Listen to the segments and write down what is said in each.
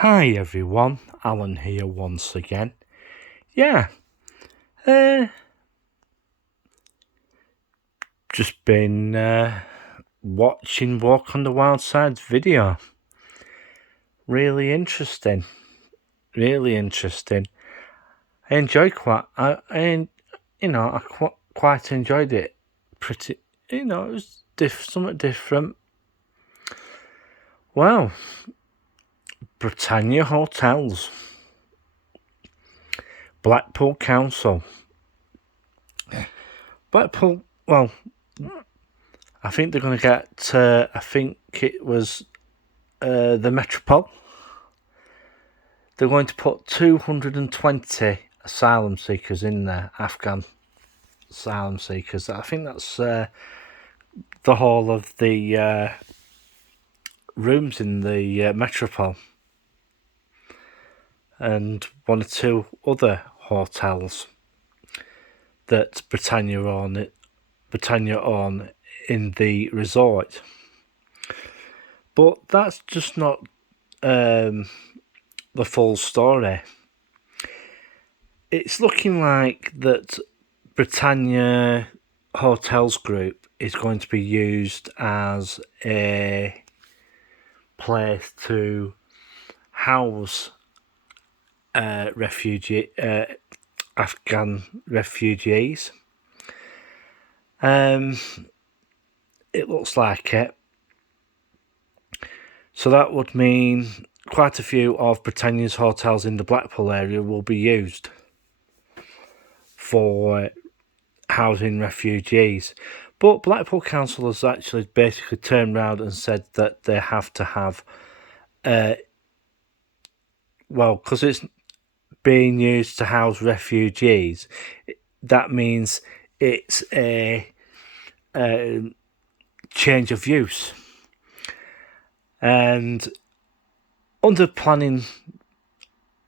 Hi everyone, Alan here once again. Yeah, uh, just been watching Walk on the Wild Side's video. Really interesting, really interesting. I enjoyed quite enjoyed it. Pretty, it was somewhat different. Well, Britannia Hotels, Blackpool Council, Blackpool. Well, I think they're going to get. I think it was the Metropole. They're going to put 220 asylum seekers in there, Afghan asylum seekers. I think that's the whole of the rooms in the Metropole, and one or two other hotels that Britannia own in the resort. But that's just not the full story. It's looking like that Britannia Hotels Group is going to be used as a place to house Afghan refugees. It looks like it. So that would mean quite a few of Britannia's hotels in the Blackpool area will be used for housing refugees. But Blackpool Council has actually basically turned around and said that they have to have, because it's being used to house refugees, that means it's a change of use. And under planning,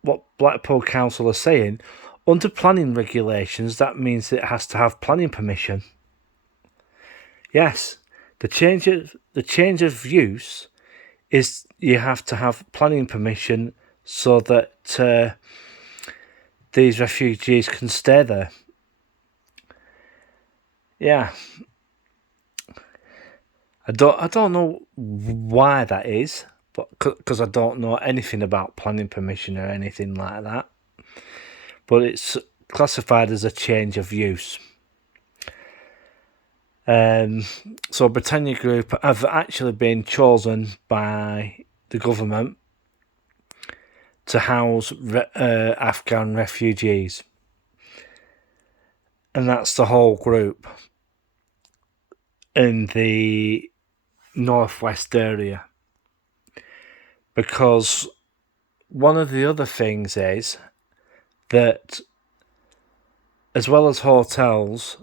what Blackpool Council are saying, under planning regulations, that means it has to have planning permission. Yes, the change of use is you have to have planning permission so that these refugees can stay there. Yeah, I don't know why that is, but because I don't know anything about planning permission or anything like that. But it's classified as a change of use. So Britannia Group have actually been chosen by the government to house Afghan refugees, and that's the whole group in the northwest area. Because one of the other things is that, as well as hotels,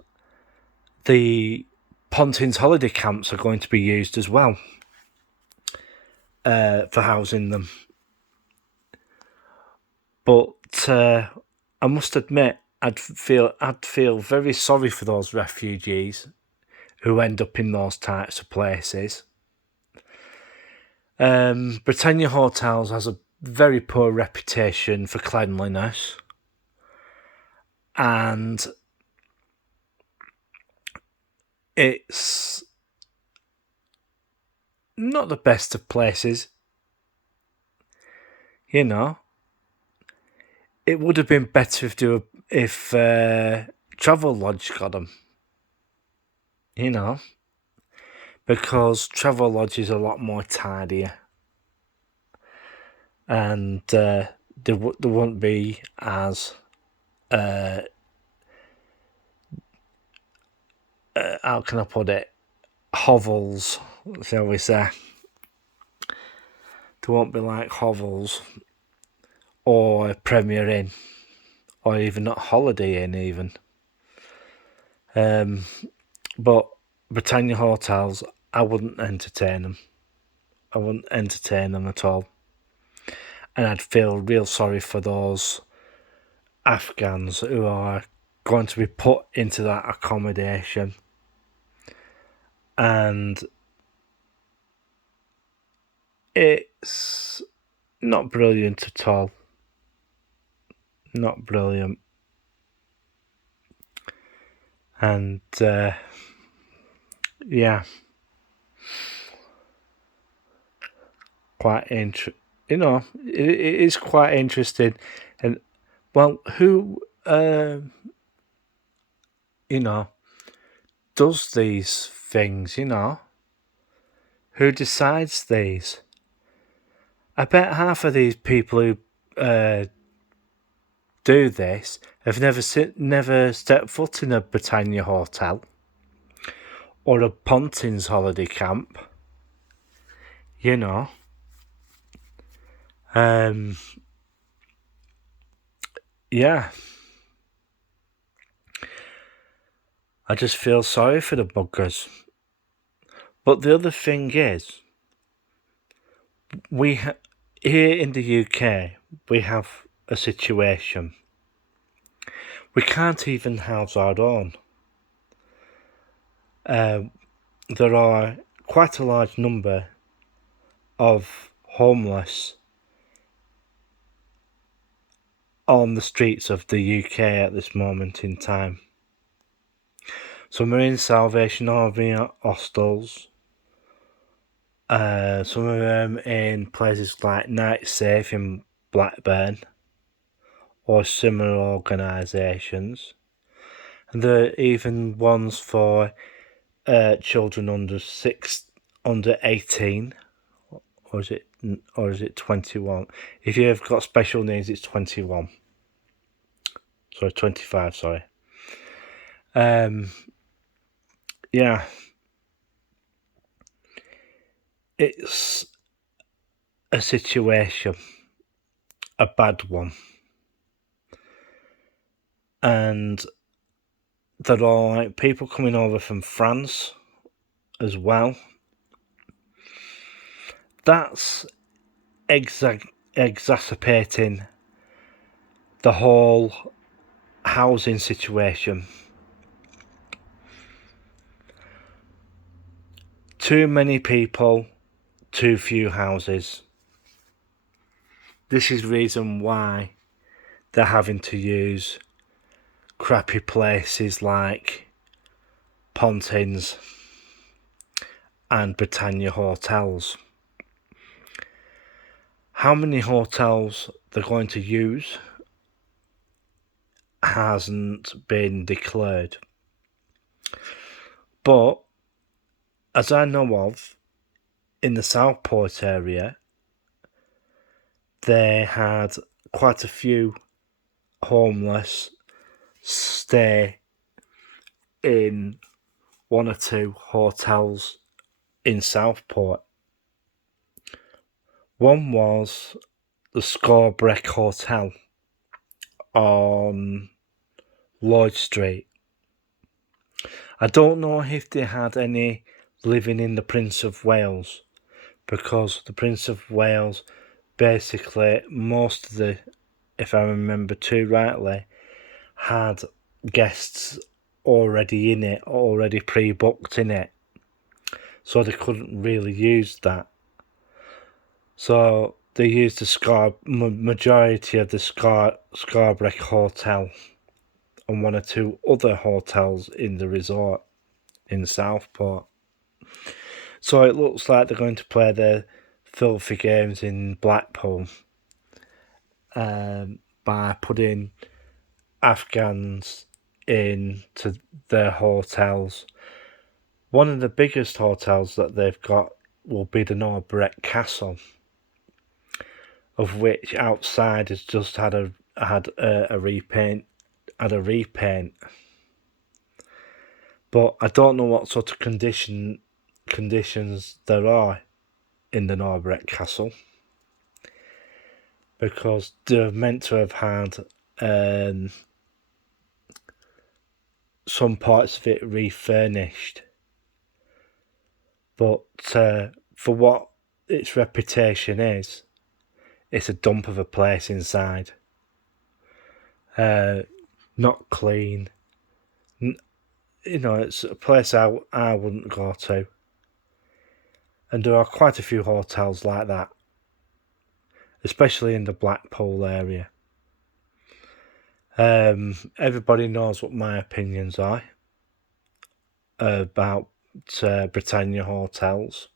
the Pontins holiday camps are going to be used as well for housing them. But I must admit, I'd feel very sorry for those refugees who end up in those types of places. Britannia Hotels has a very poor reputation for cleanliness, and it's not the best of places. You know, it would have been better if Travelodge got them. You know, because Travelodge is a lot more tidier, and there won't be as how can I put it, hovels, shall we say. There won't be like hovels or Premier Inn or even not Holiday Inn even. But Britannia Hotels, I wouldn't entertain them. I wouldn't entertain them at all. And I'd feel real sorry for those Afghans who are going to be put into that accommodation. And it's not brilliant at all. Not brilliant. And yeah, quite it is quite interesting. And well, who does these things? Who decides these? I bet half of these people who do this have never stepped foot in a Britannia hotel or a Pontins holiday camp. Yeah. I just feel sorry for the buggers. But the other thing is, here in the UK, we have a situation. We can't even house our own. There are quite a large number of homeless on the streets of the UK at this moment in time. Some are in Salvation Army hostels. Some of them in places like Night Safe in Blackburn or similar organisations. And there are even ones for children under 18, or is it 21? If you've got special needs, it's 21. Sorry, 25. Sorry. Yeah. It's a situation, a bad one. And there are people coming over from France as well. That's exacerbating the whole housing situation. Too many people, too few houses. This is the reason why they're having to use crappy places like Pontins and Britannia hotels. How many hotels they're going to use hasn't been declared. But as I know of, in the Southport area, they had quite a few homeless stay in one or two hotels in Southport. One was the Scorebreak Hotel on Lloyd Street. I don't know if they had any living in the Prince of Wales, because the Prince of Wales, basically, most of the, if I remember too rightly, had guests already in it, already pre-booked in it, so they couldn't really use that. So they used the majority of the Scorebreak Hotel and one or two other hotels in the resort in Southport. So it looks like they're going to play their filthy games in Blackpool by putting Afghans into their hotels. One of the biggest hotels that they've got will be the Norbreck Castle, of which outside has just had a repaint. But I don't know what sort of conditions there are in the Norbreck Castle, because they're meant to have had some parts of it refurnished, but for what its reputation is, it's a dump of a place inside. Not clean. It's a place I wouldn't go to. And there are quite a few hotels like that. especially in the Blackpool area. Everybody knows what my opinions are about Britannia hotels.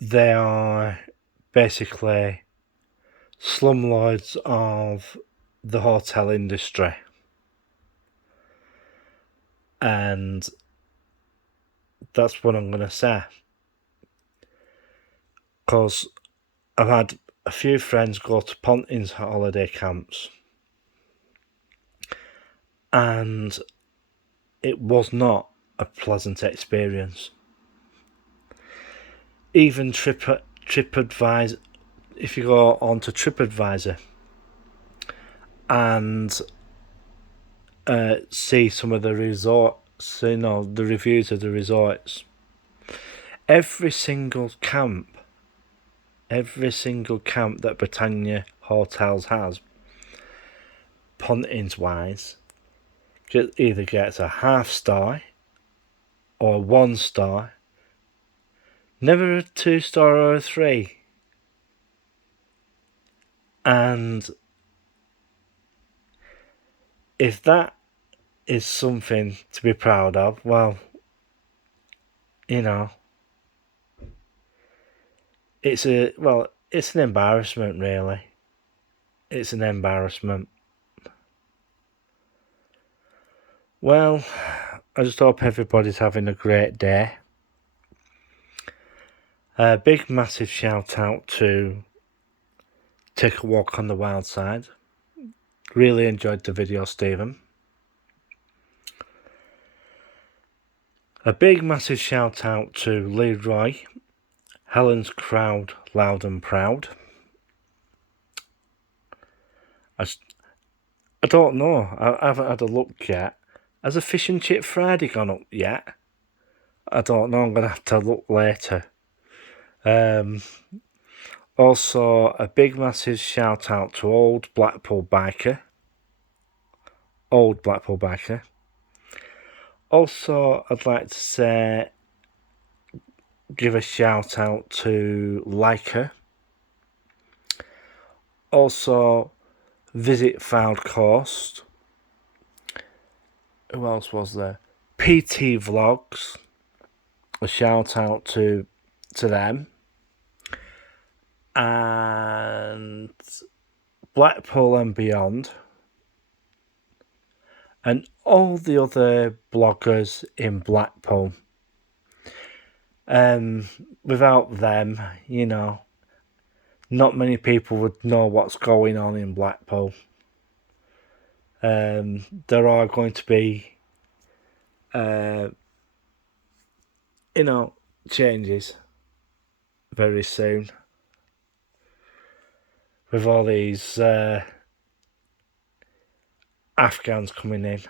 They are basically slumlords of the hotel industry. And that's what I'm going to say. Because I've had a few friends go to Pontins holiday camps, and it was not a pleasant experience. Even TripAdvisor, if you go onto TripAdvisor and see some of the resorts, the reviews of the resorts, every single camp that Britannia Hotels has, Pontins wise, either gets a half star or a 1 star, never a 2 star or a 3. And if that is something to be proud of, well, it's an embarrassment, really. It's an embarrassment. Well, I just hope everybody's having a great day. A big, massive shout out to Take a Walk on the Wild Side. Really enjoyed the video, Stephen. A big, massive shout out to Leroy, Helen's Crowd, Loud and Proud. I don't know. I haven't had a look yet. Has a Fish and Chip Friday gone up yet? I don't know. I'm going to have to look later. Also, a big, massive shout out to Old Blackpool Biker. Also, I'd like to give a shout out to Leica. Also, Visit Found Coast. Who else was there? PT Vlogs. A shout out to them. And Blackpool and Beyond. And all the other bloggers in Blackpool. Without them, not many people would know what's going on in Blackpool. There are going to be, changes very soon with all these Afghans coming in.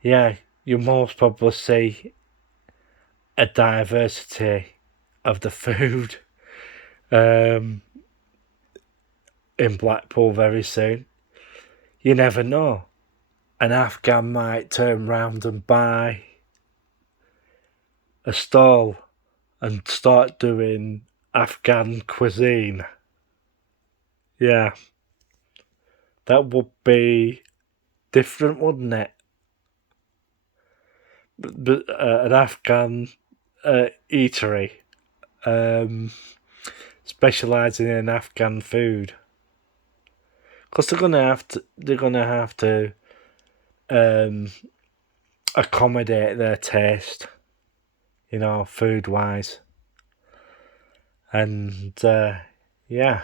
Yeah, you most probably see a diversity of the food in Blackpool very soon. You never know. An Afghan might turn round and buy a stall and start doing Afghan cuisine. Yeah. That would be different, wouldn't it? But an Afghan eatery specialising in Afghan food, because they're gonna have to accommodate their taste, food wise, and yeah.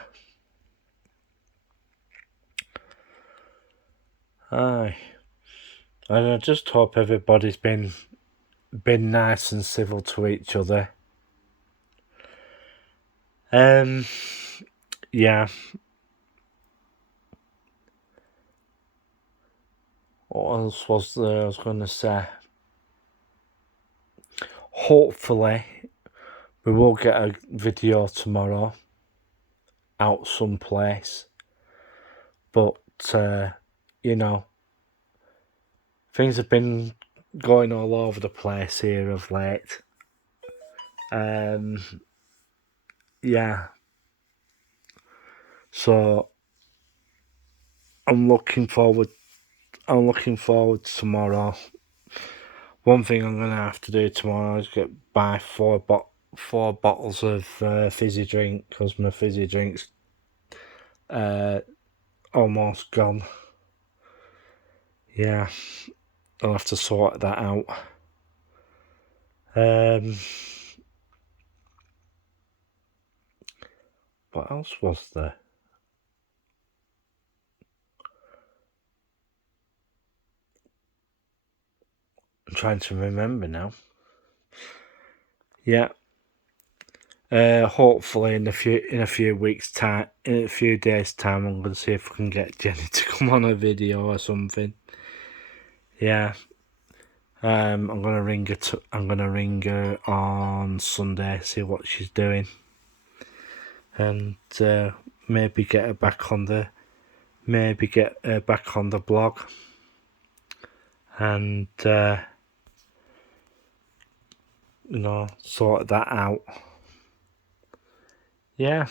Aye. And I just hope everybody's been nice and civil to each other. Yeah. What else was there I was going to say? Hopefully, we will get a video tomorrow out someplace. But, things have been going all over the place here of late. Yeah. So I'm looking forward to tomorrow. One thing I'm gonna have to do tomorrow is buy four bottles of fizzy drink, because my fizzy drink's almost gone. Yeah, I'll have to sort that out. What else was there? I'm trying to remember now. Yeah. Hopefully in a few weeks' time, in a few days' time, I'm gonna see if I can get Jenny to come on a video or something. Yeah. I'm gonna ring her. I'm gonna ring her on Sunday, see what she's doing, and maybe get her back on the blog, and sort that out. Yeah.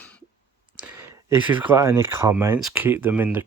If you've got any comments, keep them in the